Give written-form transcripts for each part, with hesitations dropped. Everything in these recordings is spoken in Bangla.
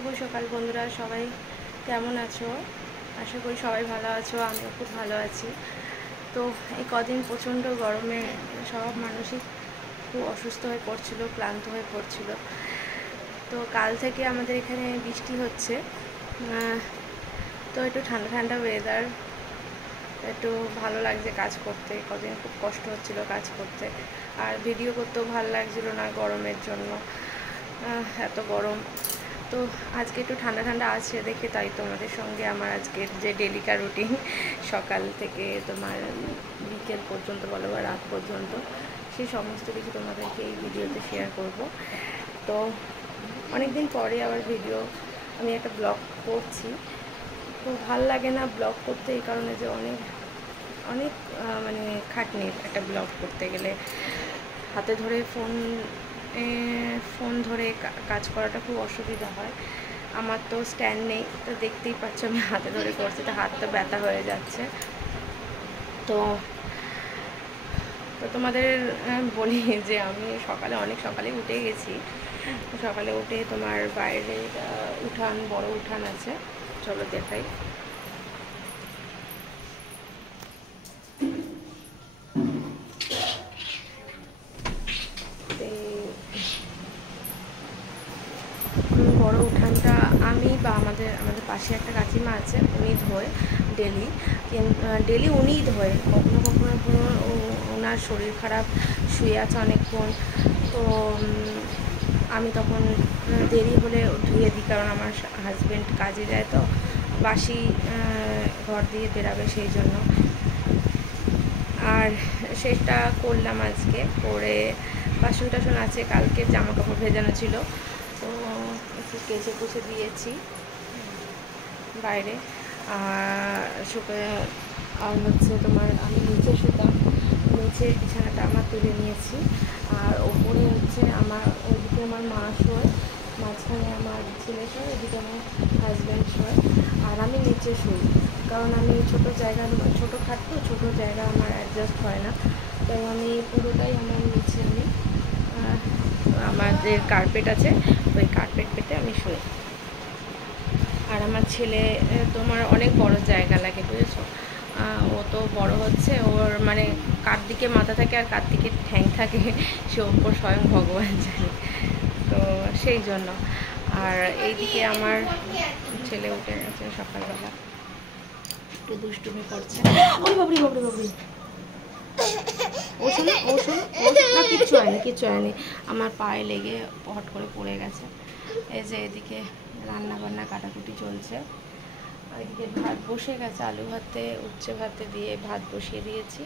শুভ সকাল বন্ধুরা, সবাই কেমন আছো? আশা করি সবাই ভালো আছো, আমিও খুব ভালো আছি। তো এই কদিন প্রচণ্ড গরমে সব মানুষই খুব অসুস্থ হয়ে পড়ছিল, ক্লান্ত হয়ে পড়ছিল। তো কাল থেকে আমাদের এখানে বৃষ্টি হচ্ছে, তো একটু ঠান্ডা ঠান্ডা ওয়েদার, একটু ভালো লাগছে কাজ করতে। কদিন খুব কষ্ট হচ্ছিল কাজ করতে, আর ভিডিও করতেও ভালো লাগছিল না গরমের জন্য, এত গরম। তো আজকে একটু ঠান্ডা ঠান্ডা আছে দেখে তাই তোমাদের সঙ্গে আমার আজকের যে ডেলিকার রুটিন, সকাল থেকে তোমার বিকেল পর্যন্ত বলো বা রাত পর্যন্ত, সেই সমস্ত কিছু তোমাদেরকে এই ভিডিওতে শেয়ার করব। তো অনেক দিন পরে আবার ভিডিও, আমি একটা ব্লগ করছি। তো ভাল লাগে না ব্লগ করতে এই কারণে যে অনেক অনেক মানে খাটনি একটা ব্লগ করতে গেলে। হাতে ধরে ফোন ধরে কাজ করাটা খুব অসুবিধা হয়। আমার তো স্ট্যান্ড নেই, তো দেখতেই পাচ্ছ আমি হাতে ধরে করছি, তো হাতটা ব্যথা হয়ে যাচ্ছে। তো তোমাদের বলি যে আমি অনেক সকালে উঠে গেছি। সকালে উঠে তোমার বাইরে উঠান, বড় উঠান আছে, চলো দেখাই। বড় উঠানটা আমি বা আমাদের পাশে একটা কাকিমা আছে, উনি ধোয় ডেলি উনিই ধোয়। কখনো কখনো ওনার শরীর খারাপ, শুয়ে আছে অনেকক্ষণ, তো আমি তখন দেরি হলে ধুয়ে দিই, কারণ আমার হাজব্যান্ড কাজে যায়, তো বাসি ঘর দিয়ে বেরাবে সেই জন্য। আর সেটা করলাম আজকে, করে বাসন টাসন আছে, কালকে জামা কাপড় ভেজানো ছিল, তো একটু কেচে কুচে দিয়েছি বাইরে। আর হচ্ছে তোমার আমি নিচে শুতাম, নিচে বিছানাটা আমার তুলে নিয়েছি। আর ওপরে হচ্ছে ওইদিকে আমার মা শোয়, মাঝখানে আমার ছেলে শোয়, ওইদিকে আমার হাজব্যান্ড শোয়, আর আমি নিচে শুই। কারণ আমি ছোটো খাটতো, ছোটো জায়গা আমার অ্যাডজাস্ট হয় না, তাই আমি পুরোটাই আমার নিচে আমাদের কার্পেট আছে, ওই কার্পেট পেতে আমি শুই। আর আমার ছেলে তোমার অনেক বড় জায়গা লাগে, বুঝেছো? ও তো বড় হচ্ছে, ওর মানে কার দিকে মাথা থাকে আর কার দিকে ঠ্যাং থাকে সে ওপর স্বয়ং ভগবান জানে, তো সেই জন্য। আর এইদিকে আমার ছেলে উঠে গেছে সকালবেলা, একটু দুষ্টুমি করছে। ওই বাবরি বাবরি বাবরি, ও শোনো না, কিচ্ছু হয়নি, আমার পায়ে লেগে হট করে পড়ে গেছে। এই যে এদিকে রান্না বান্না কাটাকুটি চলছে, এদিকে ভাত বসে গেছে, আলু ভাতে উচ্ছে ভাতে দিয়ে ভাত বসিয়ে দিয়েছি।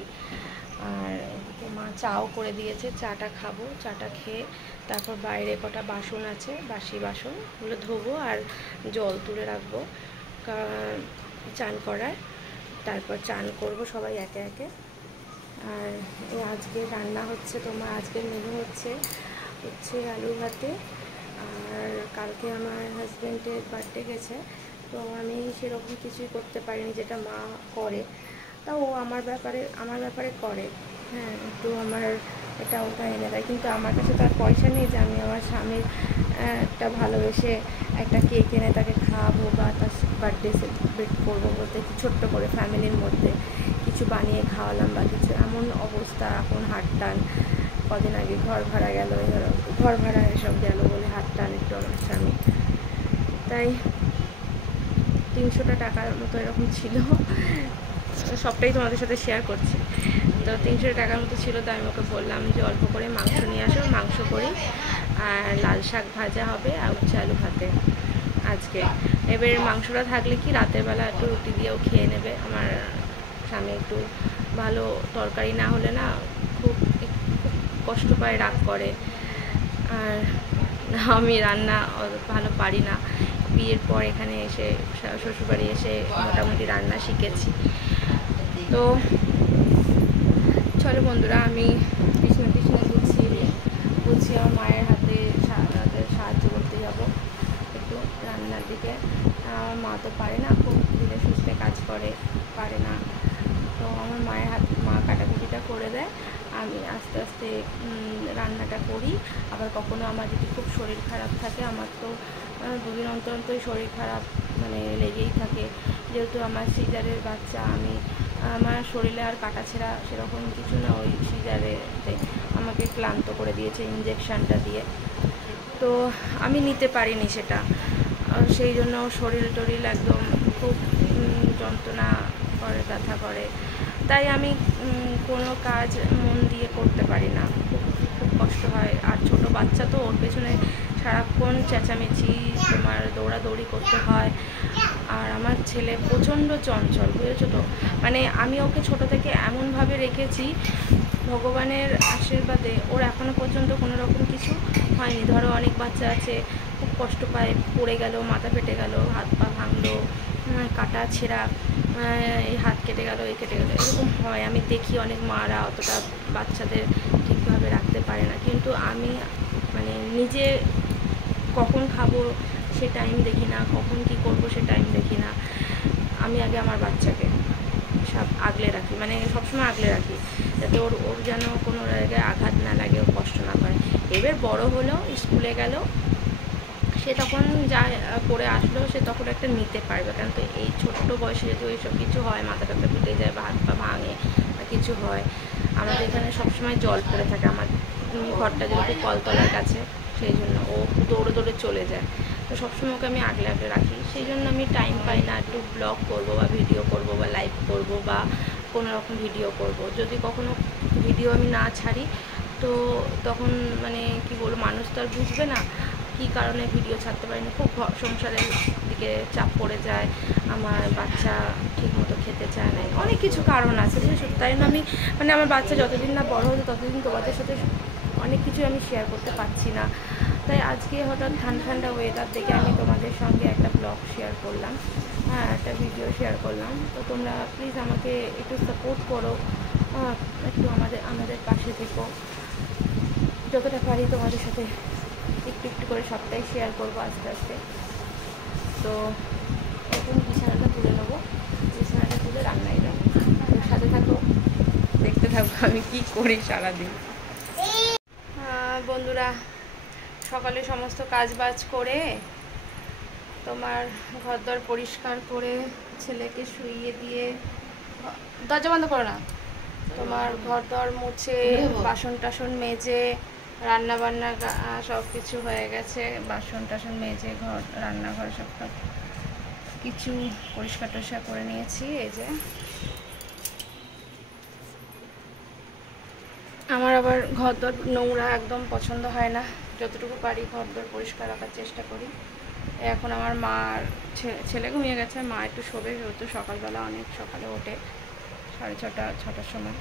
আর এদিকে মা চাও করে দিয়েছে, চাটা খাবো, চাটা খেয়ে তারপর বাইরে কটা বাসন আছে, বাসি বাসনগুলো ধোবো আর জল তুলে রাখবো চান করার, তারপর চান করব সবাই একে একে। আর আজকে রান্না হচ্ছে তোমার, আজকের মেনু হচ্ছে আলু ভাতে। আর কালকে আমার হাজব্যান্ডের বার্থডে গেছে, তো আমি সেরকম কিছুই করতে পারিনি যেটা মা করে, তাও ও আমার ব্যাপারে করে। হ্যাঁ, একটু আমার এটা ওটা এনে দেয়, কিন্তু আমার কাছে তো আর পয়সা নেই যে আমি আমার স্বামীর একটা ভালোবেসে একটা কেক এনে তাকে খাওয়াবো বা তার বার্থডে সেলিব্রেট করবো বলতে, ছোট্ট করে ফ্যামিলির মধ্যে কিছু বানিয়ে খাওয়ালাম বা কিছু, এমন অবস্থা এখন। হাত টান, কদিন আগে ঘর ভাড়া এসব গেল বলে হাত টান একটু আমার স্বামী, তাই 300 টাকার মতো এরকম ছিল, সবটাই তোমাদের সাথে শেয়ার করছি। তো 300 টাকার মতো ছিল, তো আমি ওকে বললাম যে অল্প করে মাংস নিয়ে আসো, মাংস করি, আর লাল শাক ভাজা হবে, আর উচ্ছে আলু ভাতে আজকে। এবারে মাংসটা থাকলে কি রাতের বেলা একটু রুটি দিয়েও খেয়ে নেবে। আমার স্বামী একটু ভালো তরকারি না হলে না খুব কষ্ট পায়, রাগ করে। আর আমি রান্না ভালো পারি না, বিয়ের পর এখানে এসে শ্বশুরবাড়ি এসে মোটামুটি রান্না শিখেছি। তো চলো বন্ধুরা, আমি কৃষ্ণ গুছিয়ে আমার মায়ের হাতে সাহায্য করতে যাব একটু রান্নার দিকে। আমার মা তো পারে না, খুব ধীরে সুস্থে কাজ পারে না, তো আমার মা কাটাকুটিটা করে দেয়, আমি আস্তে আস্তে রান্নাটা করি। আবার কখনো আমার যদি খুব শরীর খারাপ থাকে, আমার তো দুদিন অন্তর অন্তরই শরীর খারাপ মানে লেগেই থাকে। যেহেতু আমার সিজারের বাচ্চা, আমার শরীরে আর কাটাছেঁড়া সেরকম কিছু না, ওই সিজারেতে আমাকে ক্লান্ত করে দিয়েছে ইঞ্জেকশানটা দিয়ে, তো আমি নিতে পারিনি সেটা। সেই জন্য শরীর টরিল একদম খুব যন্ত্রণা করে, ব্যথা করে, তাই আমি কোনো কাজ মন দিয়ে করতে পারি না, খুব খুব কষ্ট হয়। আর ছোটো বাচ্চা তো, ওর পেছনে সারাক্ষণ চেঁচামেচি, তোমার দৌড়াদৌড়ি করতে হয়। আর আমার ছেলে প্রচণ্ড চঞ্চল, বুঝেছো তো, মানে আমি ওকে ছোটো থেকে এমনভাবে রেখেছি, ভগবানের আশীর্বাদে ওর এখনও পর্যন্ত কোনো রকম কিছু হয়নি। ধরো অনেক বাচ্চা আছে খুব কষ্ট পায়, পড়ে গেল, মাথা ফেটে গেল, হাত পা ভাঙলো, কাটা ছেঁড়া, এই হাত কেটে গেল, এই কেটে গেল, এরকম হয়। আমি দেখি অনেক মারা অতটা বাচ্চাদের ঠিকভাবে রাখতে পারে না, কিন্তু আমি মানে নিজে কখন খাবো সে টাইম দেখি না, কখন কি করব সে টাইম দেখি না। আমি আগে আমার বাচ্চাকে সব আগলে রাখি, মানে সবসময় আগলে রাখি, যাতে ওর যেন কোনো জায়গায় আঘাত না লাগে, ও কষ্ট না পায়। এবার বড় হলো, স্কুলে গেল, সে তখন যা করে আসলো সে তখন একটা নিতে পারবে, কারণ তো এই ছোট্ট বয়সে যদি এইসব কিছু হয়, মাথা টাথা ফেটে যায় বা হাত পা ভাঙে বা কিছু হয়। আমাদের এখানে সবসময় জল পড়ে থাকে, আমার ঘরটা যেহেতু কলতলার কাছে, সেই জন্য ও দৌড়ে দৌড়ে চলে যায়, তো সবসময় ওকে আমি আগলে আগলে রাখি। সেই জন্য আমি টাইম পাই না একটু ব্লগ করবো বা ভিডিও করবো বা লাইভ করবো বা কোনো রকম ভিডিও করব। যদি কখনো ভিডিও আমি না ছাড়ি, তো তখন মানে কি বলবো, মানুষ তো আর বুঝবে না কী কারণে ভিডিও ছাড়তে পারিনি। খুব সংসারের দিকে চাপ পড়ে যায়, আমার বাচ্চা ঠিকমতো খেতে চায় না, অনেক কিছু কারণ আছে, বুঝেছো। তাই জন্য আমি মানে আমার বাচ্চা যতদিন না বড় হতো ততদিন তোমাদের সাথে অনেক কিছু আমি শেয়ার করতে পারছি না। তাই আজকে হঠাৎ ঠান্ডা ঠান্ডা ওয়েদার দেখে আমি তোমাদের সঙ্গে একটা ব্লগ শেয়ার করলাম, হ্যাঁ একটা ভিডিও শেয়ার করলাম। তো তোমরা প্লিজ আমাকে একটু সাপোর্ট করো, একটু আমাদের পাশে থেকো। যতটা পারি তোমাদের সাথে একটু একটু করে সবটাই শেয়ার করবো আস্তে আস্তে। তো এখন বিছানাটা তুলে নেবো, বিছানাটা তুলে রান্নায় যাবো। সাথে থাকো, দেখতে থাকবো আমি কি করি সারাদিন। বন্ধুরা, সকালে সমস্ত কাজ বাজ করে, তোমার ঘরদর পরিষ্কার করে, ছেলেকে শুইয়ে দিয়ে, দরজা বন্ধ করো না, তোমার ঘরদর মুছে, বাসন টাসন মেজে, রান্না বান্না সব কিছু হয়ে গেছে, বাসন টাসন মেজে ঘর রান্নাঘর সব কিছু পরিষ্কার টরিষ্কার করে নিয়েছি। এই যে আমার আবার ঘরদর নোংরা একদম পছন্দ হয় না, যতটুকু পারি ঘরদর পরিষ্কার রাখার চেষ্টা করি। এখন আমার মার ছেলে ঘুমিয়ে গেছে, মা একটু শোবে, যেহেতু সকালবেলা অনেক সকালে ওঠে, 6:30-6টার সময়,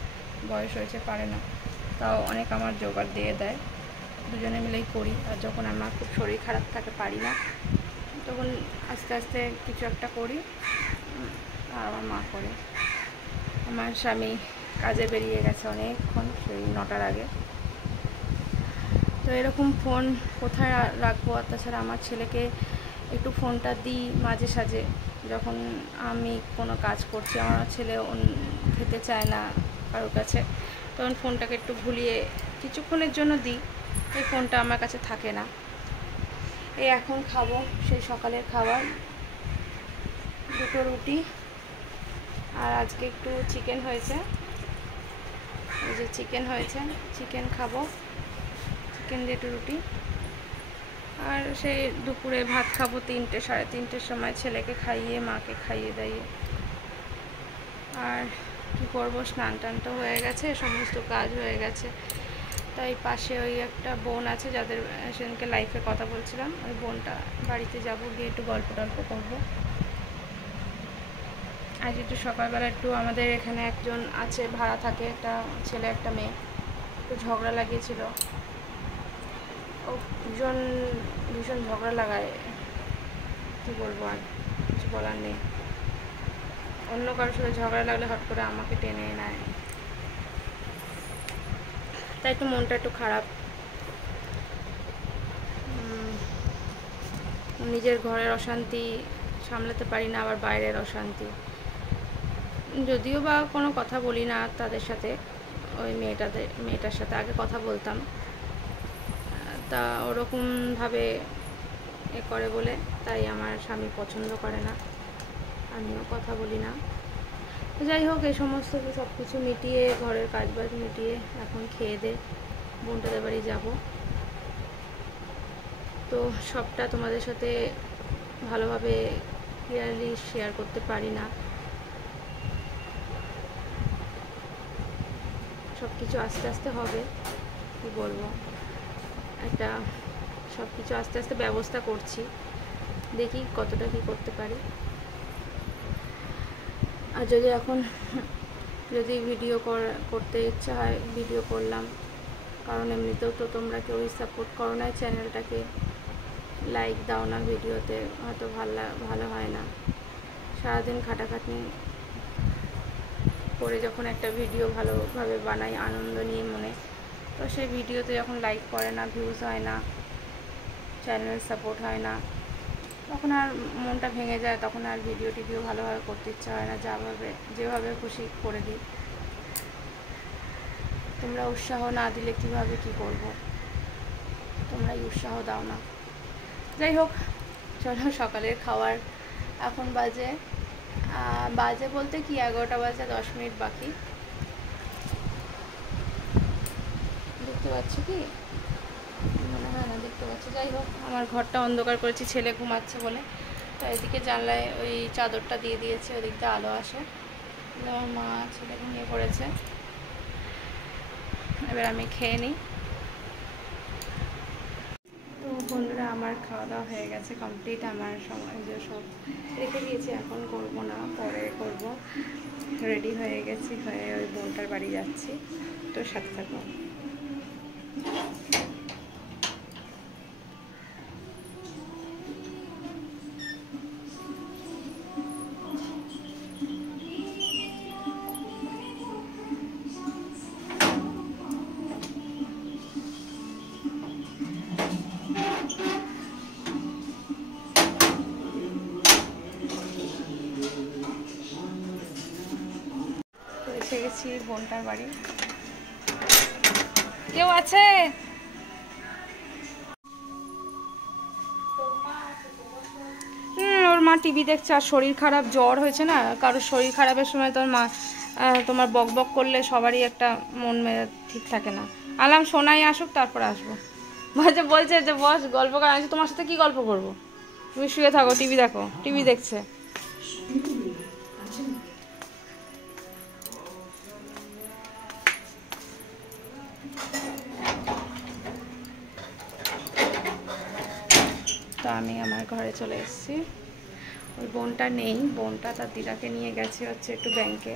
বয়স হয়েছে, পারে না, তাও অনেক আমার জোগাড় দিয়ে দেয়, দুজনে মিলেই করি। আর যখন আমার খুব শরীর খারাপ থাকে, পারি না, তখন আস্তে আস্তে কিছু একটা করি, আর আমার মা করে। আমার স্বামী কাজে বেরিয়ে গেছে অনেকক্ষণ, সেই 9টার আগে। তো এরকম ফোন কোথায় রাখবো, আর তাছাড়া আমার ছেলেকে একটু ফোনটা দিই মাঝে সাঝে, যখন আমি কোনো কাজ করছি, আমার ছেলে খেতে চায় না কারোর কাছে, তখন ফোনটাকে একটু ভুলিয়ে কিছুক্ষণের জন্য দিই, এই ফোনটা আমার কাছে থাকে না। এই এখন খাবো সেই সকালের খাবার, 2টো রুটি, আর আজকে একটু চিকেন হয়েছে, এই যে চিকেন হয়েছে, চিকেন খাবো, চিকেন দিয়ে 2 রুটি। আর সেই দুপুরে ভাত খাবো 3টে-3:30 সময়, ছেলেকে খাইয়ে, মাকে খাইয়ে দাইয়ে। আর কী করবো, স্নান টান তো হয়ে গেছে, সমস্ত কাজ হয়ে গেছে। তাই পাশে ওই একটা বোন আছে, যাদের সেদিনকে লাইফে কথা বলছিলাম, ওই বোনটা বাড়িতে যাবো, গিয়ে একটু গল্প টল্প করবো। আজ একটু সকালবেলা একটু আমাদের এখানে একজন আছে, ভাড়া থাকে, একটা ছেলে একটা মেয়ে, একটু ঝগড়া লাগিয়েছিল। ও ভীষণ ভীষণ ঝগড়া লাগায়, কী বলবো, আর কিছু বলার নেই। অন্য কারোর সাথে ঝগড়া লাগলে হট করে আমাকে টেনে নেয়, তাই একটু মনটা একটু খারাপ। নিজের ঘরের অশান্তি সামলাতে পারি না, আবার বাইরের অশান্তি। যদিও বা কোনো কথা বলি না তাদের সাথে, ওই মেয়েটার সাথে আগে কথা বলতাম, তা ওরকমভাবে এ করে বলে, তাই আমার স্বামী পছন্দ করে না, আমিও কথা বলি না। যাই হোক, এই সমস্ত সব কিছু মিটিয়ে, ঘরের কাজবাজ মিটিয়ে এখন খেয়ে দে বোনটাদের বাড়ি যাব। তো সবটা তোমাদের সাথে ভালোভাবে ক্লিয়ারলি শেয়ার করতে পারি না। সব কিছু আস্তে আস্তে হবে, কি বলবো, একটা সব কিছু আস্তে আস্তে ব্যবস্থা করছি, দেখি কতটা কি করতে পারি। আর যদি এখন যদি ভিডিও করতে ইচ্ছা হয়, ভিডিও করলাম, কারণ এমনিতেও তো তোমরা কেউই সাপোর্ট করো না, চ্যানেলটাকে লাইক দাও না, ভিডিওতে হয়তো ভালো হয় না। সারাদিন খাটাখাটনি করে যখন একটা ভিডিও ভালোভাবে বানাই আনন্দ নিয়ে মনে, তো সেই ভিডিওতে যখন লাইক করে না, ভিউজ হয় না, চ্যানেল সাপোর্ট হয় না, তখন আর মনটা ভেঙে যায়, তখন আর ভিডিও ভালোভাবে করতে ইচ্ছা হয় না, যেভাবে খুশি করে দিই। তোমরা উৎসাহ না দিলে কীভাবে কি করব, তোমরাই উৎসাহ দাও না। যাই হোক, চলো সকালের খাওয়ার এখন বাজে বলতে কি 11টা বাজে 10 মিনিট বাকি, দেখতে পাচ্ছ কি মনে হয় না দেখতে পাচ্ছ। যাই হোক, আমার ঘরটা অন্ধকার করেছি, ছেলে ঘুমাচ্ছে বলে, তো এদিকে জানলায় ওই চাদরটা দিয়ে দিয়েছে, ওদিকটা আলো আসে। আমার মা ছেলে ঘুমিয়ে পড়েছে, এবার আমি খেয়ে নিই। তো বন্ধুরা, আমার খাওয়া দাওয়া হয়ে গেছে কমপ্লিট, আমার সময় যে সব রেখে দিয়েছি, এখন করব না, পরে করব। রেডি হয়ে গেছি, হয়ে ওই বোনটার বাড়ি যাচ্ছি, তো সাথে থাকবো। এসে গেছি বোনটার বাড়ি। কেউ আছে? ওর মা টিভি দেখছে, আর শরীর খারাপ, জ্বর হয়েছে না, কারোর শরীর খারাপের সময় তোমার বক বক করলে সবারই একটা মন মেজাজ ঠিক থাকে না। আলাম সোনাই আসুক, তারপর আসবো। বলছে যে বস গল্প করা আছে, তোমার সাথে কি গল্প করবো, তুমি শুয়ে থাকো, টিভি দেখো। টিভি দেখছে। তো আমি আমার ঘরে চলে এসেছি। ওই বোনটা নেই, বোনটা তার দিদাকে নিয়ে গেছে হচ্ছে একটু ব্যাংকে,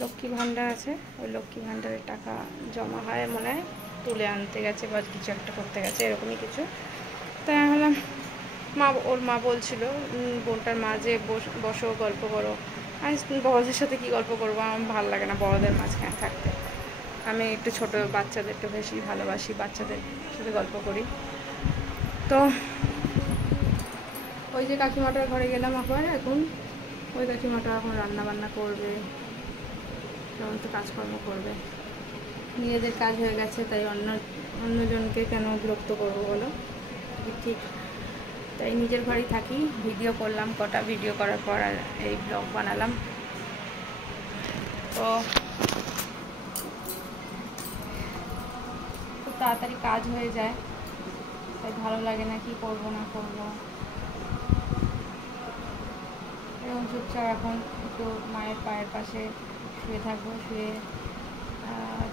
লক্ষ্মী ভাণ্ডার আছে, ওই লক্ষ্মী ভাণ্ডারের টাকা জমা হয় মনে হয়, তুলে আনতে গেছে বা কিছু একটা করতে গেছে, এরকমই কিছু। তাই আমি বললাম, ওর মা বলছিল বোনটার মা যে বসো গল্প করো। আমি বড়দের সাথে কি গল্প করবো, আমার ভালো লাগে না বড়দের মাঝখানে থাকতে, আমি একটু ছোটো বাচ্চাদের একটু বেশি ভালোবাসি, বাচ্চাদের সাথে গল্প করি। তো ওই যে কাকিমাটার ঘরে গেলাম আবার, এখন ওই কাকিমাটা এখন রান্না বান্না করবে, সমস্ত কাজকর্ম করবে, নিজেদের কাজ হয়ে গেছে, তাই অন্যজনকে কেন বিরক্ত করবো বলো, ঠিক। তাই নিজের ঘরেই থাকি, ভিডিও করলাম কটা, ভিডিও করার পর আর এই ব্লগ বানালাম। তো খুব তাড়াতাড়ি কাজ হয়ে যায়, তাই ভালো লাগে না, কি করবো না করবো, এরকম চুপচাপ এখন একটু মায়ের পায়ের পাশে শুয়ে থাকবো, শুয়ে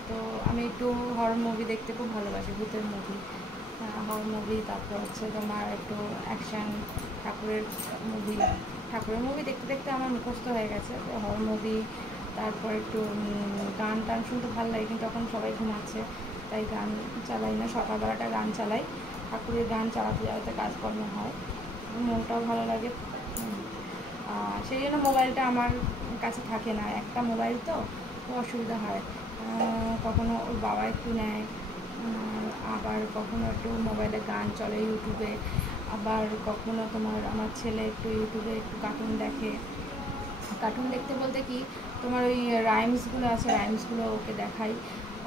তো আমি একটু হরর মুভি দেখতে খুব ভালোবাসি, ভূতের মুভি, হরর মুভি, তারপর হচ্ছে তোমার একটু অ্যাকশান, ঠাকুরের মুভি দেখতে দেখতে আমার মুখস্থ হয়ে গেছে, তো হরর মুভি, তারপর একটু গান টান শুনতে ভালো লাগে, কিন্তু তখন সবাই ঘুমাচ্ছে, তাই গান চালাই না, সকালবেলাটা গান চালাই, ঠাকুরের গান চালাতে চালাতে কাজকর্ম হয়, মনটাও ভালো লাগে। সেই জন্য মোবাইলটা আমার কাছে থাকে না, একটা মোবাইল তো অসুবিধা হয়, কখনো ওর বাবা একটু নেয়, আবার কখনো একটু মোবাইলে গান চলে ইউটিউবে, আবার কখনো তোমার আমার ছেলে একটু ইউটিউবে একটু কার্টুন দেখে, কার্টুন দেখতে বলতে কি তোমার ওই রাইমসগুলো আছে, রাইমসগুলো ওকে দেখাই,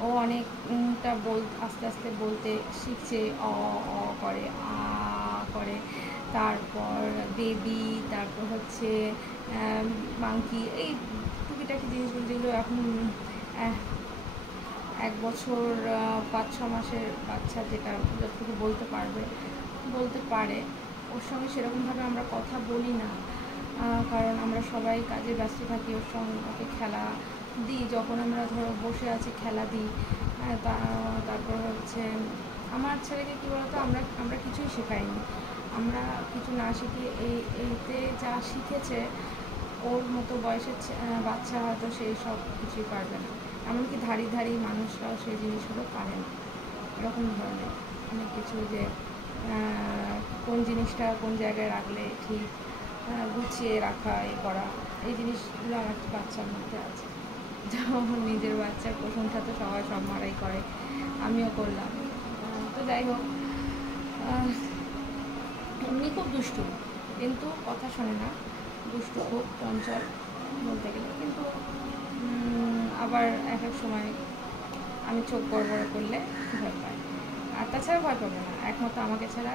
ও ও অনেকটা আস্তে আস্তে বলতে শিখছে, অ অ করে, আ করে, তারপর বেবি, তারপর হচ্ছে মাংকি, এই টুকিটাকি জিনিসগুলো যেগুলো এখন 1 বছর 5-6 মাসের বাচ্চা যেটা যতটুকু বলতে পারে, ওর সঙ্গে সেরকমভাবে আমরা কথা বলি না, কারণ আমরা সবাই কাজে ব্যস্ত থাকি। ওর সঙ্গে ওকে খেলা দিই, যখন আমরা ধরো বসে আছি খেলা দিই। তারপর হচ্ছে আমার ছেলেকে কী বলতো, আমরা কিছুই শেখাইনি। আমরা কিছু না শিখে এইতে যা শিখেছে, ওর মতো বয়সের বাচ্চা হয়তো সেই সব কিছুই পারবে না। এমনকি ধাড়ি মানুষরাও সেই জিনিসগুলো পারে না। এরকম ধরনের অনেক কিছু, যে কোন জিনিসটা কোন জায়গায় রাখলে ঠিক, গুছিয়ে রাখা, করা, এই জিনিসগুলো আমার বাচ্চার মধ্যে আছে। যেমন নিজের বাচ্চার প্রশংসা তো সবাই সব মারাই করে, আমিও করলাম। তো যাই হোক, এমনি খুব দুষ্টু, কিন্তু কথা শোনে না, দুষ্টু খুব চঞ্চল বলতে গেলে। কিন্তু আবার এক এক সময় আমি চোখ বড় করলে ভয় পাই, আর তাছাড়া ভয় পাবে না, একমাত্র আমাকে ছাড়া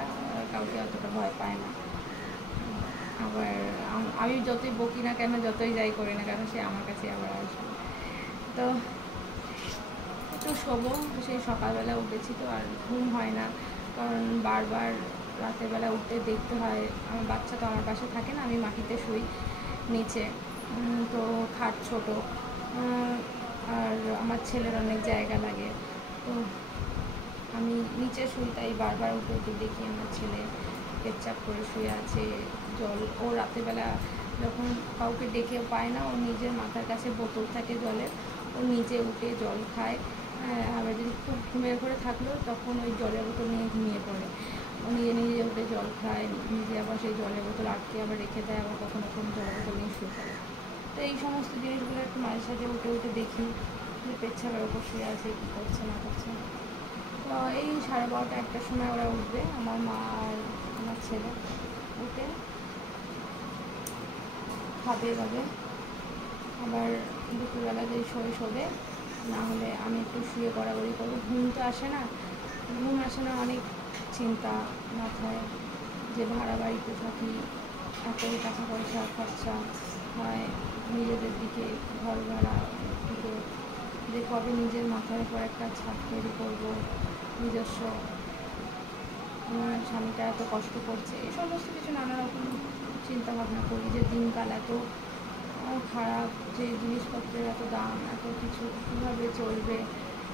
কাউকে অতটা ভয় পায় না। আবার আমি যতই বকি না কেন, যতই যাই করি না কেন, সে আমার কাছে আবার আসবে। তো একটু শোবো, সেই সকালবেলা উঠেছি তো আর ঘুম হয় না, কারণ বারবার রাতের বেলা উঠতে দেখতে হয়। আমার বাচ্চা তো আমার পাশে থাকে না, আমি মাটিতে শুই নিচে, তো খাট ছোটো, আর আমার ছেলের অনেক জায়গা লাগে, তো আমি নিচে শুই, তাই বারবার উঠে উঠে দেখি আমার ছেলে পেচ্ছাপ করে শুয়ে আছে। জল, ও রাতেরবেলা যখন কাউকে ডেকেও পায় না, ও নিজের মাথার কাছে বোতল থাকে জলের, ও নিজে উঠে জল খায়। আবার যদি খুব ঘুমের ঘরে থাকলেও তখন ওই জলের বোতল নিয়ে ঘুমিয়ে পড়ে, ও নিজে উঠে জল খায়, নিজে আবার সেই জলের বোতল আটকে আবার রেখে দেয়, আবার কখনো কখনো জলের বোতল নিয়ে শুয়ে পড়ে। তো এই সমস্ত জিনিসগুলো একটু মাঝে সাঝে উঠে উঠে দেখি যে পেচ্ছাপের ওপর শুয়ে আছে, কী করছে না করছে। তো এই 12:30-1টার সময় ওরা উঠবে, আমার মা আর আমার ছেলে উঠে খাবে দাবে, আবার দুপুরবেলা যে শোবে, না হলে আমি একটু শুয়ে গড়াগড়ি করবো। ঘুম আসে না, অনেক চিন্তা মাথায়, যে ভাড়া বাড়িতে থাকি, এত টাকা পয়সা খরচা হয় নিজেদের দিকে, ঘর ভাড়া দিকে, যে কবে নিজের মাথার উপর একটা ছাদ তৈরি করবো নিজস্ব, আমার স্বামীটা এত কষ্ট করছে, এই সমস্ত কিছু নানা রকম চিন্তা ভাবনা করি, যে দিনকাল এত খারাপ, যে জিনিসপত্রের এত দাম, এত কিছু, কীভাবে চলবে,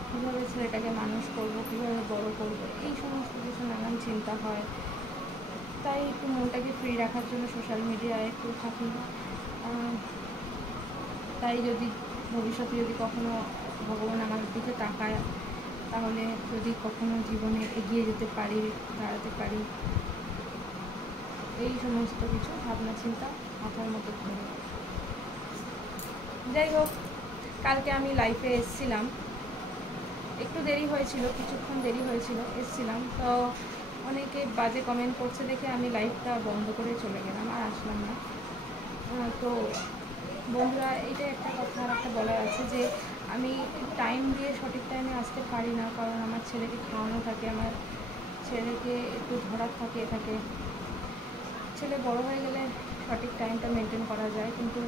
কীভাবে ছেলেটাকে মানুষ করবো, কীভাবে বড় করবো, এই সমস্ত কিছু নানান চিন্তা হয়। তাই একটু মনটাকে ফ্রি রাখার জন্য সোশ্যাল মিডিয়ায় একটু থাকি। তাই যদি ভবিষ্যতে যদি কখনো ভগবান আমার দিকে তাকায়, তাহলে যদি কখনো জীবনে এগিয়ে যেতে পারি, দাঁড়াতে পারি, এই সমস্ত কিছু ভাবনা চিন্তা মাথার মতো ঘুরে। যাই হোক, কালকে আমি লাইফে এসেছিলাম, একটু দেরি হয়েছিল, কিছুক্ষণ দেরি হয়েছিল, এসেছিলাম তো অনেকে বাজে কমেন্ট করছে দেখে আমি লাইভটা বন্ধ করে চলে গেলাম, আর আসলাম না। তো বন্ধুরা, এইটাই একটা কথা আর একটা বলার আছে, যে আমি টাইম দিয়ে সঠিক টাইমে আসতে পারি না, কারণ আমার ছেলেকে খাওয়ানো থাকে, আমার ছেলেকে একটু ধরার থাকে। ছেলে বড় হয়ে গেলে সঠিক টাইমটা মেনটেন করা যায়, কিন্তু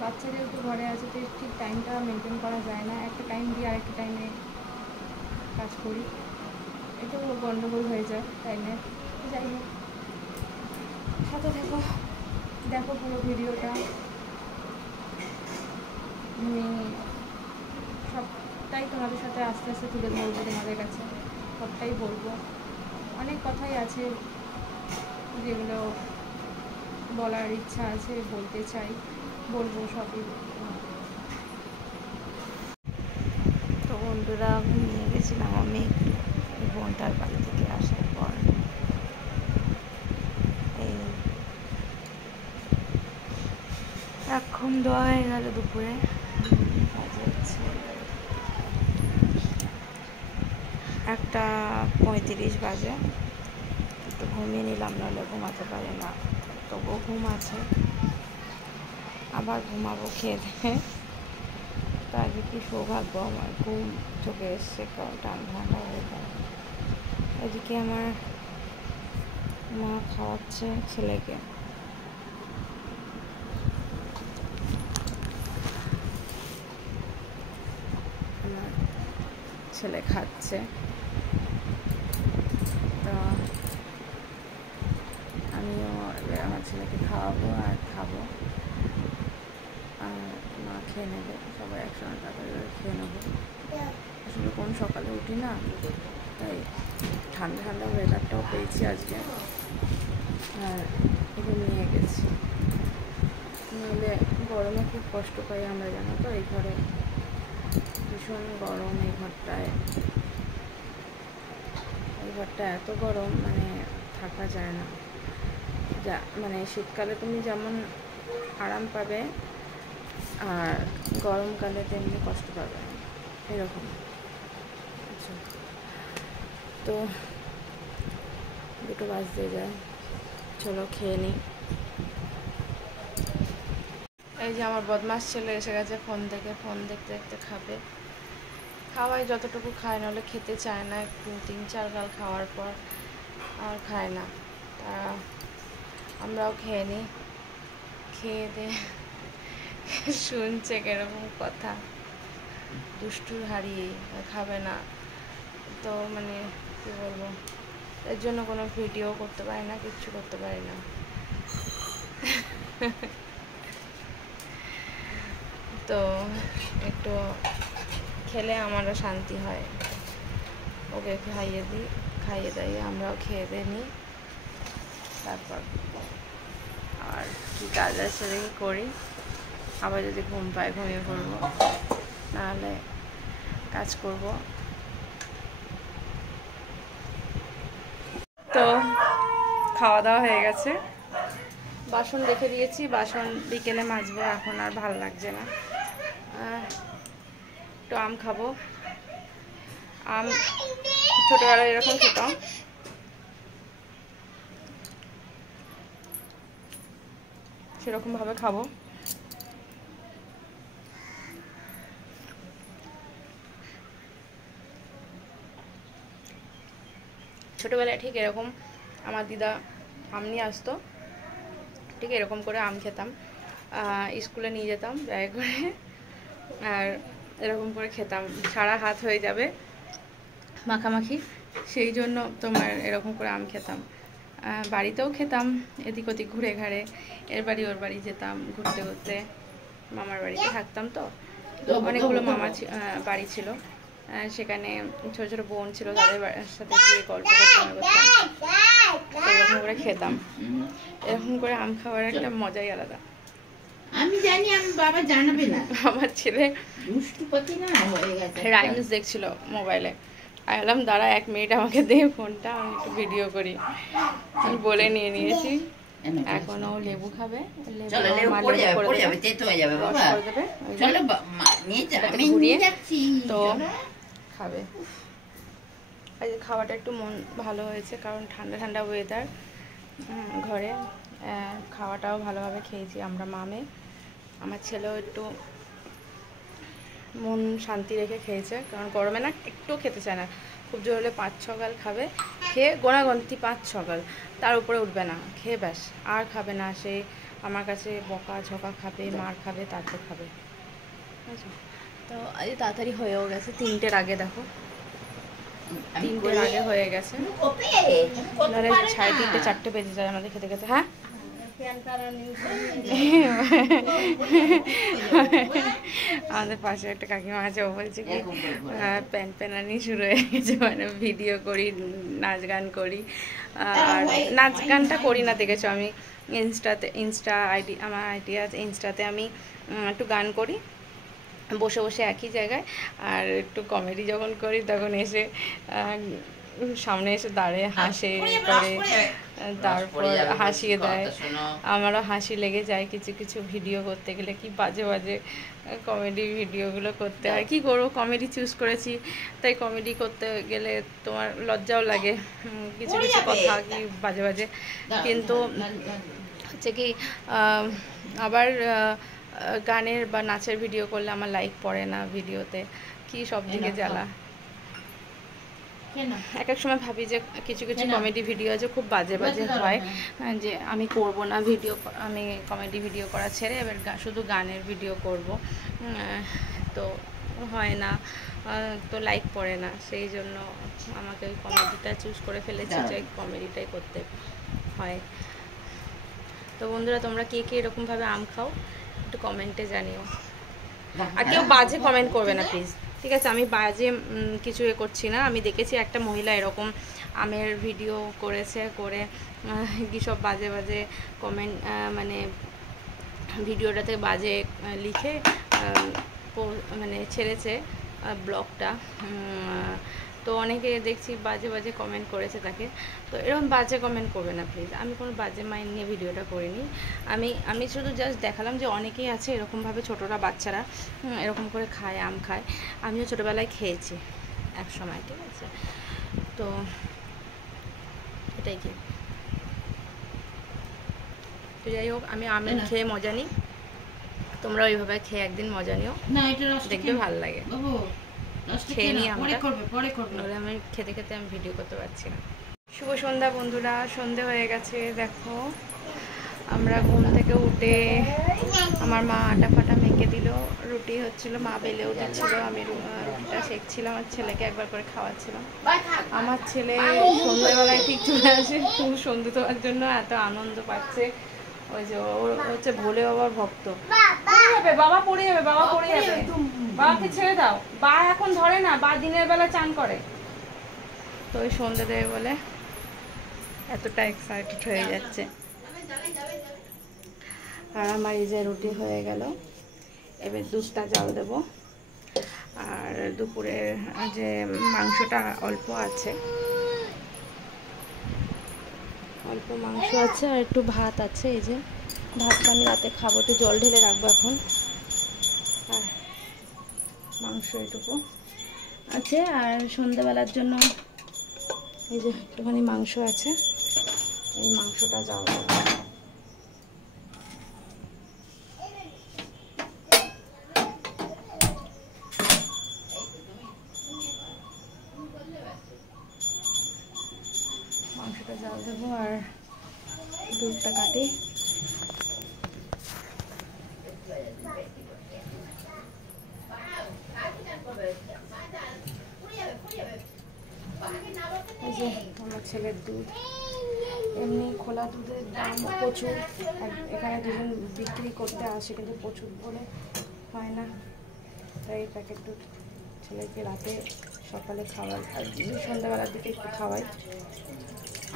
বাচ্চা যেহেতু ঘরে আছে, তো ঠিক টাইমটা মেনটেন করা যায় না, একটা টাইম দিয়ে আরেকটা টাইমে কাজ করি, এটাও গণ্ডগোল হয়ে যায় টাইমে। যাই হোক, সাথে দেখো পুরো ভিডিওটা, আমি সবটাই তোমাদের সাথে আস্তে আস্তে তুলে ধরবো, তোমাদের কাছে সবটাই বলবো। অনেক কথাই আছে যেগুলো বলার ইচ্ছা আছে, বলতে চাই, বলবো সবই। তো বন্ধুরা, ঘুমিয়ে গেছিলাম আমি একটু বোনটার বাড়ি থেকে আসার পর। এই এখন দেওয়া হয়ে গেল দুপুরে, বাজে হচ্ছে 1:35 বাজে। একটু ঘুমিয়ে নিলাম, নাহলে ঘুমাতে পারি না, তবুও ঘুম আছে, আবার ঘুমাবো খেয়ে দিয়ে। তো আজকে কি সৌভাগ্য আমার, ঘুম চোখে এসছে, ঠান্ডা ঠান্ডা হয়ে যায়। এদিকে আমার মা খাওয়াচ্ছে ছেলেকে। আমার ছেলে খাচ্ছে, তো আমিও আমার ছেলেকে খাওয়াবো আর খাবো, আর মা খেয়ে নেবে, সবাই একসঙ্গে তারপরে খেয়ে নেবো। আসলে কোন সকালে উঠি না, তাই ঠান্ডা ঠান্ডা ওয়েদারটাও পেয়েছি আজকে, আর ঘুমিয়ে গেছি। নইলে গরমে খুব কষ্ট পাই আমরা, জানো তো। এই ঘরে ভীষণ গরম, এই ঘরটা এত গরম, মানে থাকা যায় না। যা মানে শীতকালে তুমি যেমন আরাম পাবে, আর গরমকালে তেমনি কষ্ট পাবে, এরকম। আচ্ছা, তো 2টো বাজতে যায়, চলো খেয়ে নিই। এই যে আমার বদমাস ছেলে এসে গেছে ফোন থেকে, ফোন দেখতে দেখতে খাবে। খাওয়াই যতটুকু খায়, নাহলে খেতে চায় না। 3-4 গাল খাওয়ার পর আর খায় না। তা আমরাও খেয়ে নিই। খেয়ে দিয়ে শুনছে কিরকম কথা, দুষ্টুর হারিয়ে খাবে না, তো মানে কী বলবো, এর জন্য কোনো ভিডিও করতে পারি না, কিচ্ছু করতে পারি না। তো একটু খেলে আমারও শান্তি হয়, ওকে খাইয়ে দাইয়ে আমরাও খেয়ে দিয়ে নিই, তারপর আর কি কাজ আছে দেখি করি। আবার যদি ঘুম পায় ঘুমিয়ে পড়বো, নাহলে কাজ করব। তো খাওয়া দাওয়া হয়ে গেছে, বাসন রেখে দিয়েছি, বাসন বিকেলে মাজবো, এখন আর ভালো লাগছে না। একটু আম খাবো, আম ছোটবেলায় এরকম খেতাম, সেরকম ভাবে খাবো। ছোটবেলায় ঠিক এরকম আমার দিদা আম নিয়ে আসতো, ঠিক এরকম করে আম খেতাম, স্কুলে নিয়ে যেতাম ব্যাগে করে, আর এরকম করে খেতাম, সারা হাত হয়ে যাবে মাখামাখি, সেই জন্য তোমার এরকম করে আম খেতাম। বাড়িতেও খেতাম, এদিক ওদিক ঘুরে ঘাড়ে, এর বাড়ি ওর বাড়ি যেতাম ঘুরতে ঘুরতে, মামার বাড়িতে থাকতাম, তো অনেকগুলো বাড়ি ছিল, সেখানে ছোট ছোট বোন ছিল, তাদের সাথে গিয়ে গল্প করতাম, এরকম করে খেতাম। এরকম করে আম খাওয়ার একটা মজাই আলাদা। আমি জানি, আমি বাবা জানাবে না। আমার ছেলে দুষ্টুপতি না হয়ে গেছে, রাইমস দেখছিল মোবাইলে, আমি বললাম দাঁড়া 1 মিনিট আমাকে দে ফোনটা, আমি একটু ভিডিও করি। আমি বলে নিয়ে নিয়েছি, এখন ও লেবু খাবে, তো খাবে। খাওয়াটা একটু মন ভালো হয়েছে, কারণ ঠান্ডা ঠান্ডা ওয়েদার, ঘরে খাওয়াটাও ভালোভাবে খেয়েছি আমরা মামে। আমার ছেলেও একটু মন শান্তি রেখে খেয়েছে, কারণ গরমে না একটু খেতে চায় না, খুব জোর হলে 5-6 গাল খাবে, খেয়ে গোনাগন্তি 5-6 গাল, তার উপরে উঠবে না, খেয়ে ব্যাস আর খাবে না। সে আমার কাছে বকা ঝকা খাবে, মার খাবে, তারপর খাবে। আচ্ছা, তো আজ তাড়াতাড়ি হয়েও গেছে, 3টের আগে, দেখো 3টের আগে হয়ে গেছে, নাহলে 3:30-4টে বেজে যায় আমাদের খেতে খেতে। হ্যাঁ, আমাদের পাশে একটা কাকিমা আছে, ও বলছে কি প্যানপ্যানানি শুরু হয়ে গেছে, মানে ভিডিও করি, নাচ গান করি। আর নাচ গানটা করি না, দেখেছো আমি ইনস্টা আইডি, আমার আইডি আছে ইনস্টাতে, আমি একটু গান করি বসে বসে একই জায়গায়, আর একটু কমেডি যখন করি তখন এসে সামনে এসে দাঁড়িয়ে হাসে করে, তারপর হাসিয়ে দেয়, আমারও হাসি লেগে যায়। কিছু কিছু ভিডিও করতে গেলে কি বাজে বাজে কমেডি ভিডিওগুলো করতে হয়, কি করবো, কমেডি চুজ করেছি, তাই কমেডি করতে গেলে তোমার লজ্জাও লাগে, কিছু কিছু কথা কি বাজে বাজে, কিন্তু হচ্ছে কি আবার গানের বা নাচের ভিডিও করলে আমার লাইক পড়ে না ভিডিওতে, কি সব দিকে জ্বালা। এক এক সময় ভাবি যে কিছু কিছু কমেডি ভিডিও আছে খুব বাজে বাজে হয়, যে আমি করব না ভিডিও, আমি কমেডি ভিডিও করা ছেড়ে এবার শুধু গানের ভিডিও করব, তো হয় না, তো লাইক পড়ে না, সেই জন্য আমাকে ওই কমেডিটা চুজ করে ফেলেছি যে কমেডিটাই করতে হয়। তো বন্ধুরা, তোমরা কে কে এরকমভাবে আম খাও একটু কমেন্টে জানিও, আর কেউ বাজে কমেন্ট করবে না প্লিজ, ঠিক আছে? আমি বাজে কিছু এ করছি না। আমি দেখেছি একটা মহিলা এরকম আমের ভিডিও করেছে, করে কি সব বাজে বাজে কমেন্ট, মানে ভিডিওটাতে বাজে লিখে মানে ছেড়েছে ব্লগটা, তো অনেকে দেখছি বাজে বাজে কমেন্ট করেছে তাকে। তো এরকম বাজে কমেন্ট করবে না প্লিজ, আমি কোনো বাজে মাইন্ড নিয়ে ভিডিওটা করিনি। আমি শুধু জাস্ট দেখালাম যে অনেকেই আছে এরকমভাবে, ছোটরা বাচ্চারা এরকম করে খায়, আম খায়, আমিও ছোটোবেলায় খেয়েছি এক সময়, ঠিক আছে? তো এটাই কি, তো যাই হোক, আমি আম খেয়ে মজা নিই, তোমরা ওইভাবে খেয়ে একদিন মজা নিও, দেখবে ভালো লাগে। খেয়ে নিই আমটা, নইলে আমি খেতে খেতে আমি ভিডিও করতে পারছি না। শুভ সন্ধ্যা বন্ধুরা, সন্ধে হয়ে গেছে। দেখো আমরা ঘুম থেকে উঠে আমার মা আটা ফাটা মেখে দিল, রুটি হচ্ছিল, মা বেলেও দিচ্ছিল, আমি রুটিটা সেঁকছিলাম, আর ছেলেকে একবার করে খাওয়াচ্ছিলাম। আমার ছেলে সন্ধ্যেবেলায় ঠিক চলে আসে, খুব সন্ধে দেওয়ার জন্য এত আনন্দ পাচ্ছে। ওই যে ও হচ্ছে ভোলে বাবার ভক্ত। বাবা পড়ে যাবে, বাবা পড়ে যাবে, বাবাকে ছেড়ে দাও, বা এখন ধরে না, বা দিনের বেলা চান করে, তো ওই সন্ধে দেবে বলে এতটা এক্সাইটেড হয়ে যাচ্ছে। আর আমার এই যে রুটি হয়ে গেল, এবার দুধটা জাল দেব, আর দুপুরে যে মাংসটা অল্প আছে, অল্প মাংস আছে, আর একটু ভাত আছে, এই যে ভাতটা আমি রাতে খাবো, একটু জল ঢেলে রাখবো এখন, আর মাংস এটুকু আছে, আর সন্ধ্যাবেলার জন্য এই যে একটুখানি মাংস আছে, এই মাংসটা জাল দেবো। মাংসটা জাল দেবো আর দুধটা কাটি। এই যে আমার ছেলের দুধ, এমনি খোলা দুধের দাম প্রচুর, এখানে দুজন বিক্রি করতে আসে কিন্তু প্রচুর বলে হয় না, তাই প্যাকেট দুধ ছেলেকে রাতে সকালে খাওয়াই, আর সন্ধ্যাবেলার দিকে একটু খাওয়াই,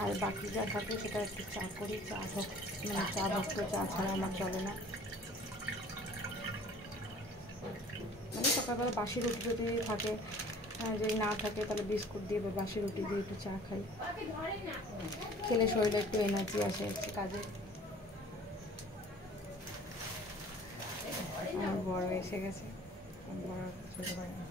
আর বাকি যা থাকে সেটা একটু চা করি, চা মানে চা ভক্ত, চা ছাড়া আমার চলে না। মানে সকালবেলা বাসি রুটি যদি থাকে, যদি না থাকে তাহলে বিস্কুট দিয়ে বা বাসি রুটি দিয়ে একটু চা খাই, খেলে শরীরে একটু এনার্জি আসে, একটু কাজে। আমার বড় এসে গেছে, বড় ছোটো ভাই না।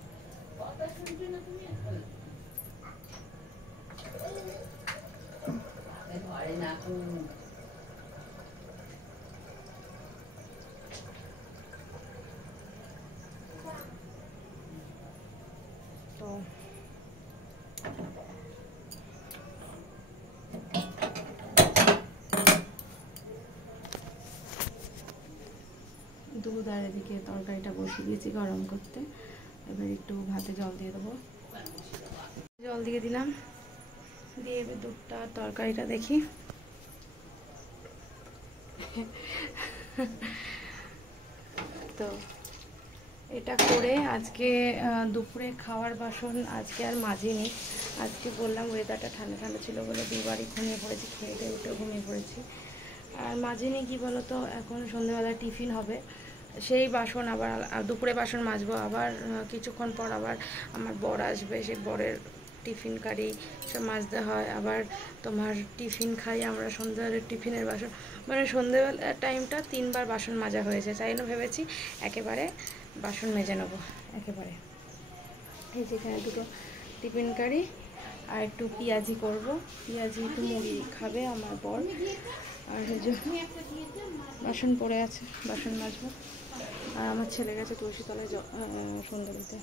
তো দুধ আর এদিকে তরকারিটা বসিয়ে দিয়েছি গরম করতে, এবার একটু ভাতে জল দিয়ে দেবো, জল দিয়ে দিলাম, দিয়ে এবার দুধটা তরকারিটা দেখি। তো এটা করে আজকে দুপুরে খাওয়ার বাসন আজকে আর মাজিনি, আজকে বললাম ওয়েদারটা ঠান্ডা ঠান্ডা ছিল বলে দুবারই ঘুমিয়ে পড়েছি, খেয়ে দিয়ে উঠে ঘুমিয়ে পড়েছি, আর মাজিনি কি বলতো, এখন সন্ধ্যেবেলা টিফিন হবে, সেই বাসন আবার দুপুরে বাসন মাজবো, আবার কিছুক্ষণ পর আবার আমার বর আসবে, সেই বরের টিফিন কারি সব মাজতে হয়, আবার তোমার টিফিন খাই আমরা, সন্ধ্যাবেলার টিফিনের বাসন, মানে সন্ধ্যেবেলার টাইমটা 3 বার বাসন মাজা হয়েছে, তাই জন্য ভেবেছি একেবারে বাসন মেজে নেবো একেবারে। এই যেখানে দুটো টিফিন কারি আর একটু পেঁয়াজি করব, পেঁয়াজি একটু মুড়ি খাবে আমার বর। আর এই যে বাসন পড়ে আছে, বাসন মাজবো। আর আমার ছেলে গেছে তুলসীতলায় সন্ধ্যা দিতে।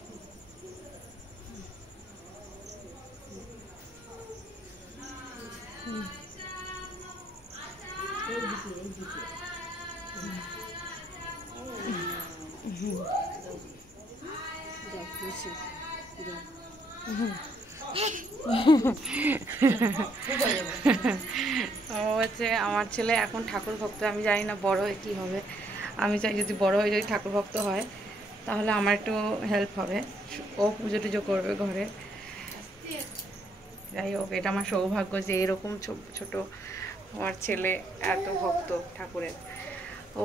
হচ্ছে আমার ছেলে এখন ঠাকুর ভক্ত, আমি জানি না বড় হয়ে কী হবে। আমি চাই যদি বড় হয়ে যদি ঠাকুর ভক্ত হয় তাহলে আমার একটু হেল্প হবে, ও পুজো টুজো করবে ঘরে। যাই হোক, এটা আমার সৌভাগ্য যে এরকম ছোট আমার ছেলে এত ভক্ত ঠাকুরের। ও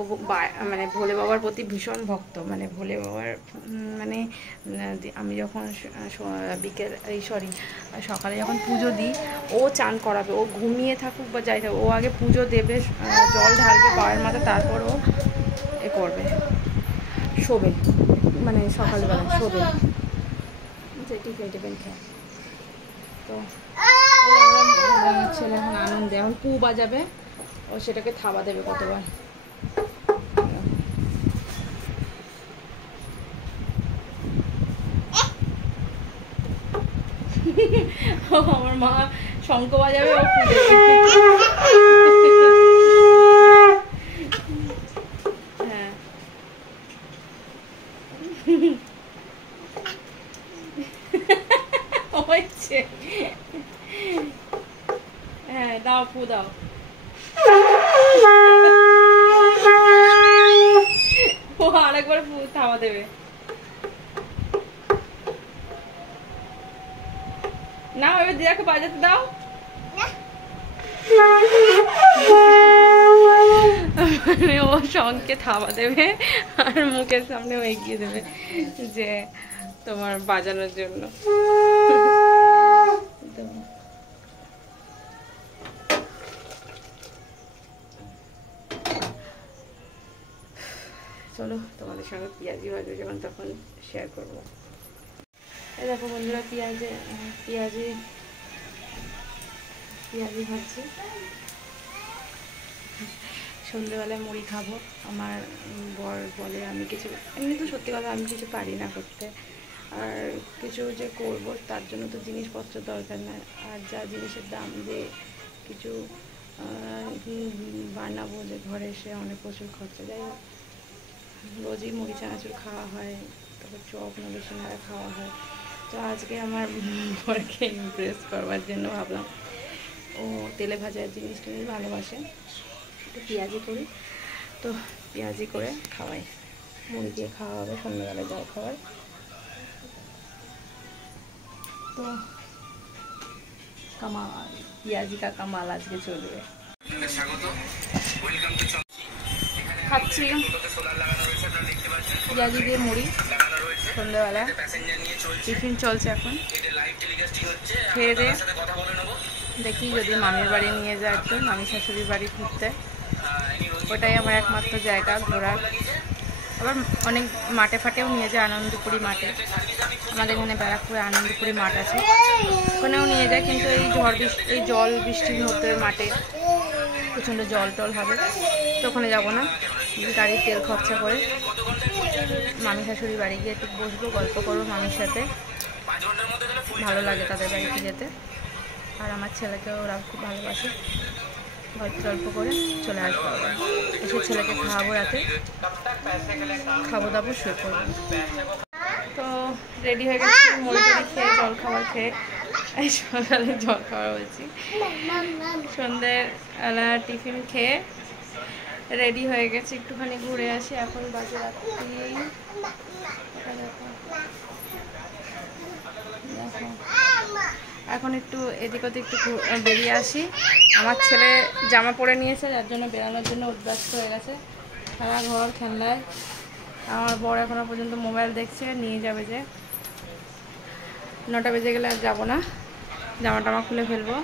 মানে ভোলে বাবার প্রতি ভীষণ ভক্ত, মানে ভোলে বাবার মানে আমি যখন বিকেল সকালে যখন পুজো দিই, ও চান করাবে, ও ঘুমিয়ে থাকুক বা যাই থাকুক, ও আগে পুজো দেবে, জল ঢালবে পায়ের মাথা, তারপর ও এ করবে, শোবে, মানে সকালবেলা শোবে, যে টিফিন টিফিন খেয়ে। তো ছেলে এখন আনন্দে, এখন পু বাজাবে, ও সেটাকে থাবা দেবে কতবার। আমার মা শঙ্খ বাজাবে, ও পু দেবে। হ্যাঁ হচ্ছে, হ্যাঁ দাও, পু দাও। ও আরেকবার পু থাবা দেবে। না এবার দিদাকে বাজাতে দাও। মানে ও শঙ্কে থাবা দেবে আর মুখের সামনে ও এগিয়ে দেবে যে তোমার বাজানোর জন্য। চলো তোমাদের সঙ্গে পেঁয়াজি ভাজবো যখন তখন শেয়ার করবো। এই দেখো বন্ধুরা, পেঁয়াজি ভাজছি। সন্ধ্যেবেলায় মুড়ি খাবো। আমার বর বলে আমি কিছু, এমনি তো সত্যি কথা আমি কিছু পারি না করতে, আর কিছু যে করব তার জন্য তো জিনিসপত্র দরকার না, আর যা জিনিসের দাম দিয়ে কিছু বানাবো যে ঘরে এসে অনেক প্রচুর খরচা। যাই হোক, রোজই মুড়ি চানাচুর খাওয়া হয়, তারপর চপ নলে সিঙ্গারা খাওয়া হয়। তো আজকে আমার বরকে ইমপ্রেস করবার জন্য ভাবলাম ও তেলে ভাজা জিনিস টিনিস ভালোবাসে, একটু পেঁয়াজি করি। তো পেঁয়াজি করে খাওয়াই, মুড়ি দিয়ে খাওয়া হবে সন্ধ্যাবেলায় জল খাবার। তো কামাল, পেঁয়াজি কা কামাল আজকে চলবে। খাচ্ছি পেঁয়াজি দিয়ে মুড়ি সন্ধ্যাবেলা, টিফিন চলছে এখন। খেয়ে দিয়ে দেখি যদি মামির বাড়ি নিয়ে যায়, একটু মামি শাশুড়ির বাড়ি ঘুরতে, ওটাই আমার একমাত্র জায়গা ঘোরার। আবার অনেক মাঠে ফাটেও নিয়ে যায়, আনন্দপুরি মাঠে, আমাদের এখানে ব্যারাকপুরে আনন্দপুরি মাঠ আছে, ওখানেও নিয়ে যায়। কিন্তু এই জল বৃষ্টির মধ্যে মাঠে প্রচণ্ড জল টল হবে, তো ওখানে যাবো না। গাড়ির তেল খরচা করে মামি শাশুড়ির বাড়ি গিয়ে একটু বসবো, গল্প করবো মামির সাথে, ভালো লাগে তাদের বাড়িতে যেতে। আর আমার ছেলেকেও ওরা খুব ভালোবাসে, গল্প করে চলে আসবো। এসে ছেলেকে খাওয়াবো, রাতে খাবো দাবো, শুয়ে পড়বো। তো রেডি হয়ে গেছি, মুড়ি টুড়ি খেয়ে জল খাবার খেয়ে, সকালে জল খাবার বলছি, সন্ধ্যেবেলা টিফিন খেয়ে রেডি হয়ে গেছি, একটুখানি ঘুরে আসি। এখন বাজে রাত্রি, এখন একটু এদিক ওদিক একটু বেরিয়ে আসি। আমার ছেলে জামা পরে নিয়েছে, যার জন্য বেরানোর জন্য উদ্যস্ত হয়ে গেছে, সারা ঘর খেলায়। আমার বর এখনো পর্যন্ত মোবাইল দেখছে, নিয়ে যাবে যে 9টা বেজে গেলে আর যাবো না, জামা টামা খুলে ফেলবো।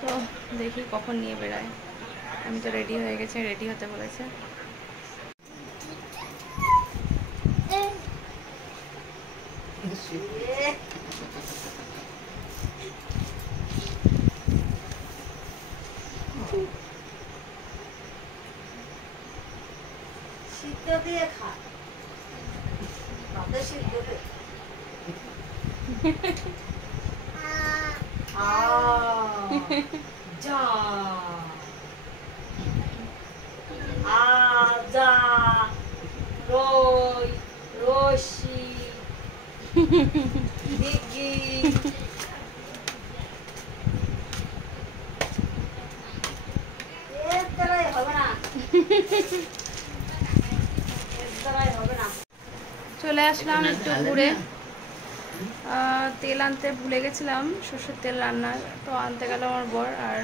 তো দেখি কখন নিয়ে বেড়ায়। আমি তো রেডি হয়ে গেছি, রেডি হতে বলেছে। সিদ্ধ দিয়ে খা, ভাতে সিদ্ধ দে। যা আজা রই রশি দিঘি এর দ্বারাই হবে না, এর দ্বারাই হবে না। চলে আসলাম একটু ঘুরে। তেল আনতে ভুলে গেছিলাম, সর্ষের তেল রান্নার, তো আনতে গেল আমার বর। আর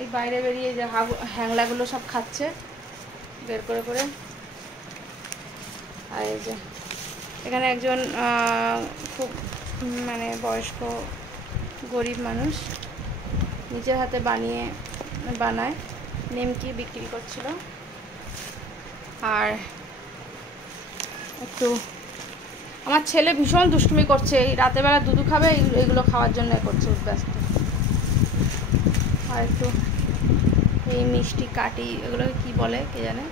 এই বাইরে বেরিয়ে যে হ্যাংলাগুলো সব খাচ্ছে বের করে করে। আর এই যে এখানে একজন খুব মানে বয়স্ক গরিব মানুষ নিজের হাতে বানায় নিমকি বিক্রি করছিল। আর একটু আমার ছেলে ভীষণ দুষ্টুমি করছে, এই রাতের বেলা দুধু খাবে, এইগুলো খাওয়ার জন্য করছে ব্যস্ত। আর একটু এই মিষ্টি কাটি, এগুলোকে কি বলে কে জানে,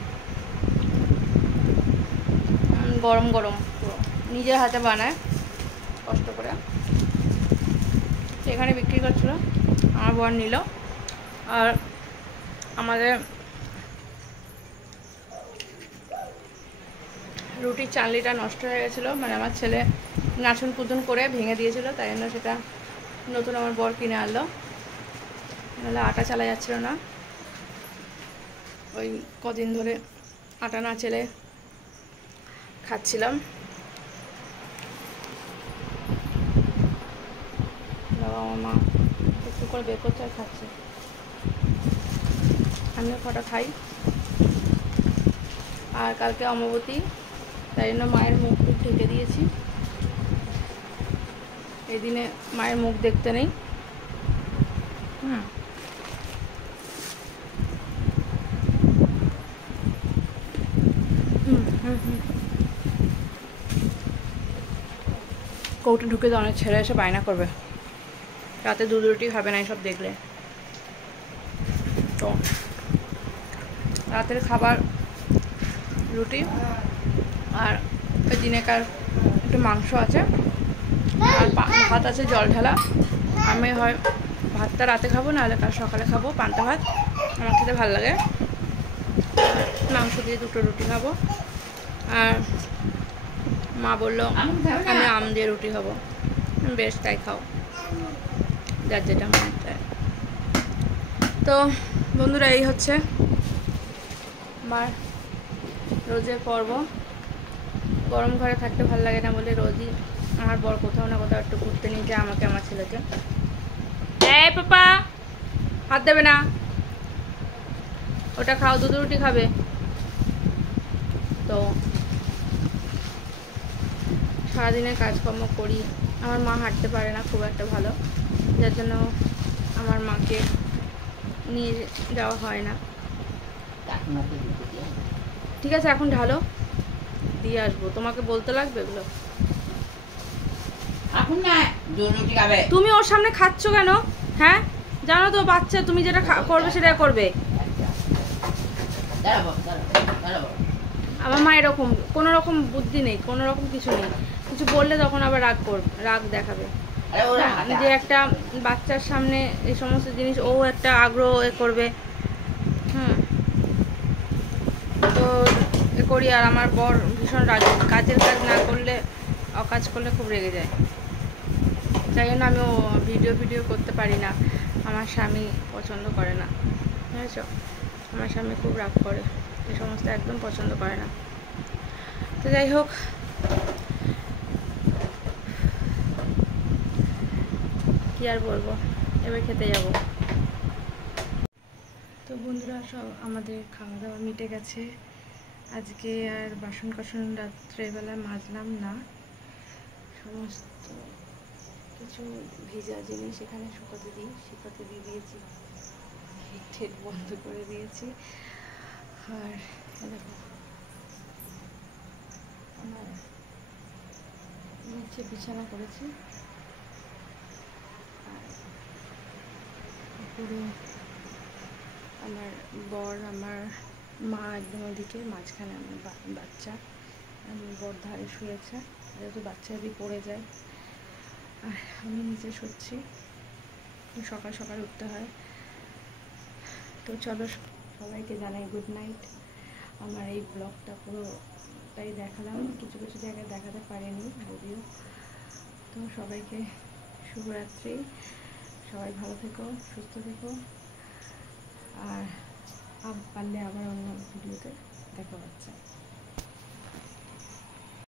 গরম গরম পুরো নিজের হাতে বানায় কষ্ট করে, এখানে বিক্রি করছিল। আমার বর নিল। আর আমাদের রুটির চালনিটা নষ্ট হয়ে গেছিলো, মানে আমার ছেলে নাচন কুদন করে ভেঙে দিয়েছিল, তাই জন্য সেটা নতুন আমার বর কিনে আনলো। নাহলে আটা চালা যাচ্ছিল না, ওই কদিন ধরে আটা না চেলে খাচ্ছিলাম। বাবা আমার মা একটু করে বের করছে আর খাচ্ছে, আমিও কটা খাই। আর কালকে অমাবতী, তাই জন্য মায়ের মুখ ঢেকে দিয়েছি। এই দিনে মায়ের মুখ দেখতে নেই। কৌটো ঢুকে তো অনেক ছেলে এসে বায়না করবে, রাতে দুধ রুটি খাবে না এসব দেখলে। তো রাতের খাবার রুটি, আর ওই দিনেকার একটু মাংস আছে, আর ভাত আছে জল ঢালা। আমি হয় ভাতটা রাতে খাবো, নাহলে কাল সকালে খাবো পান্তা ভাত, আমার খেতে ভালো লাগে। মাংস দিয়ে দুটো রুটি খাবো। আর মা বললো আমি আম দিয়ে রুটি খাবো, বেশ তাই খাও, যার যেটা মনে চায়। তো বন্ধুরা, এই হচ্ছে আমার রোজের পর্ব। গরম ঘরে থাকতে ভালো লাগে না বলে রোজই আমার বর কোথাও না কোথাও একটু ঘুরতে নিয়ে যায় আমাকে, আমার ছেলেকে। এই পাপা, হাত দেবে না, ওটা খাও, দুধ রুটি খাবে। তো সারাদিনের কাজকর্ম করি। আমার মা হাঁটতে পারে না খুব একটা ভালো, যার জন্য আমার মাকে নিয়ে যাওয়া হয় না। ঠিক আছে, এখন ঢালো, দিয়ে আসবো। তোমাকে বলতে লাগবে এগুলো? তুমি ওর সামনে খাচ্ছ কেন? হ্যাঁ, জানো তো বাচ্চা, তুমি যেটা করবে সেটা করবে। আমার মা এরকম, কোনো রকম বুদ্ধি নেই, কোনো রকম কিছু নেই। কিছু বললে তখন আবার রাগ দেখাবে। যে একটা বাচ্চার সামনে এই সমস্ত জিনিস ও একটা আগ্রহ করবে। তো এ করি। আর আমার বর ভীষণ রাগী, কাজের কাজ না করলে, অকাজ করলে খুব রেগে যায়। তাই জন্য আমিও ভিডিও করতে পারি না, আমার স্বামী পছন্দ করে না, বুঝেছ? আমার স্বামী খুব রাগ করে, এই সমস্ত একদম পছন্দ করে না। তো যাই হোক, কি আর বলবো, এবার খেতে যাব। তো বন্ধুরা, সব আমাদের খাওয়া দাওয়া মিটে গেছে আজকে। আর বাসন কাসন রাত্রেবেলা মাজলাম না, সমস্ত কিছু ভেজা জিনিস এখানে শুকাতে দিয়ে দিয়েছি, হিট বন্ধ করে দিয়েছি। আর দেখো আমার নিচে বিছানা করেছি, আর পুরো আমার বর আমার মা একদম ওদিকে, মাঝখানে আমার বাচ্চা বর ধারে শুয়েছে, যেহেতু বাচ্চা যদি পড়ে যায়। আর আমি নিচে শুচ্ছি, সকাল সকাল উঠতে হয়। তো চলো সবাইকে জানাই গুড নাইট। আমার এই ব্লগটা পুরোটাই দেখালাম, কিছু কিছু জায়গায় দেখাতে পারিনি যদিও। তো সবাইকে শুভরাত্রি, সবাই ভালো থেকো, সুস্থ থেকো, আর পারলে আবার অন্য ভিডিওতে দেখা হচ্ছে।